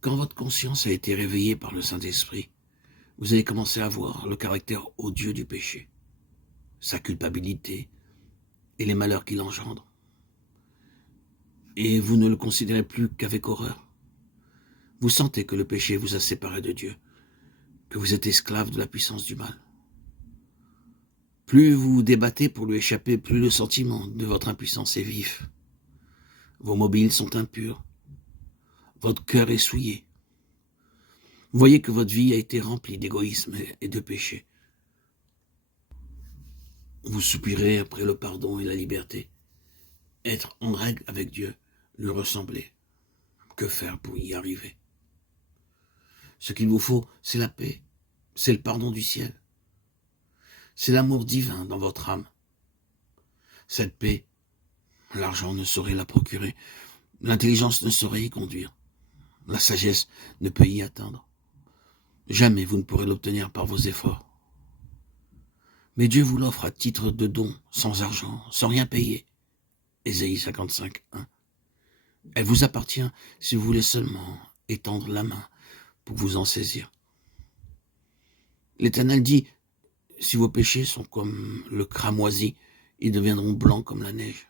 Quand votre conscience a été réveillée par le Saint-Esprit, vous allez commencer à voir le caractère odieux du péché, sa culpabilité et les malheurs qu'il engendre. Et vous ne le considérez plus qu'avec horreur. Vous sentez que le péché vous a séparé de Dieu, que vous êtes esclave de la puissance du mal. Plus vous vous débattez pour lui échapper, plus le sentiment de votre impuissance est vif. Vos mobiles sont impurs. Votre cœur est souillé. Vous voyez que votre vie a été remplie d'égoïsme et de péché. Vous soupirez après le pardon et la liberté. Être en règle avec Dieu, lui ressembler. Que faire pour y arriver? Ce qu'il vous faut, c'est la paix, c'est le pardon du ciel. C'est l'amour divin dans votre âme. Cette paix, l'argent ne saurait la procurer, l'intelligence ne saurait y conduire, la sagesse ne peut y atteindre. Jamais vous ne pourrez l'obtenir par vos efforts. Mais Dieu vous l'offre à titre de don, sans argent, sans rien payer. Ésaïe 55, 1. Elle vous appartient si vous voulez seulement étendre la main pour vous en saisir. L'Éternel dit, si vos péchés sont comme le cramoisi, ils deviendront blancs comme la neige.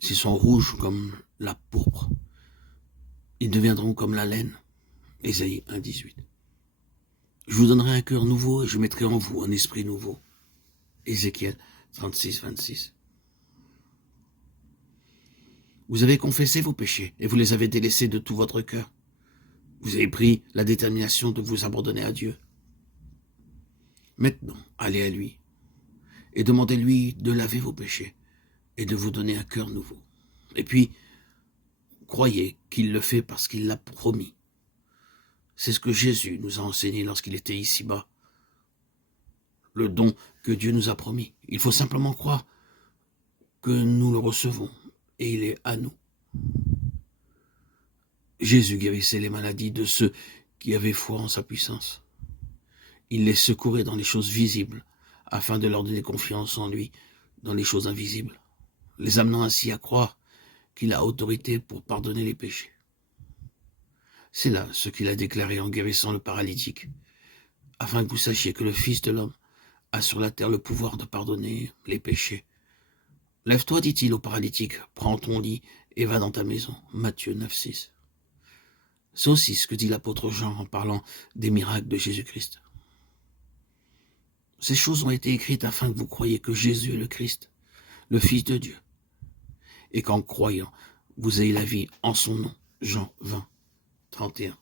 S'ils sont rouges comme la pourpre, ils deviendront comme la laine. Ésaïe 1, 18. Je vous donnerai un cœur nouveau et je mettrai en vous un esprit nouveau. Ézéchiel 36, 26. Vous avez confessé vos péchés et vous les avez délaissés de tout votre cœur. Vous avez pris la détermination de vous abandonner à Dieu. Maintenant, allez à lui et demandez-lui de laver vos péchés et de vous donner un cœur nouveau. Et puis, croyez qu'il le fait parce qu'il l'a promis. C'est ce que Jésus nous a enseigné lorsqu'il était ici-bas. Le don que Dieu nous a promis. Il faut simplement croire que nous le recevons et il est à nous. Jésus guérissait les maladies de ceux qui avaient foi en sa puissance. Il les secourait dans les choses visibles, afin de leur donner confiance en lui dans les choses invisibles, les amenant ainsi à croire qu'il a autorité pour pardonner les péchés. C'est là ce qu'il a déclaré en guérissant le paralytique, afin que vous sachiez que le Fils de l'homme a sur la terre le pouvoir de pardonner les péchés. Lève-toi, dit-il au paralytique, prends ton lit et va dans ta maison. Matthieu 9, 6. C'est aussi ce que dit l'apôtre Jean en parlant des miracles de Jésus-Christ. Ces choses ont été écrites afin que vous croyiez que Jésus est le Christ, le Fils de Dieu, et qu'en croyant, vous ayez la vie en son nom. Jean 20, 31.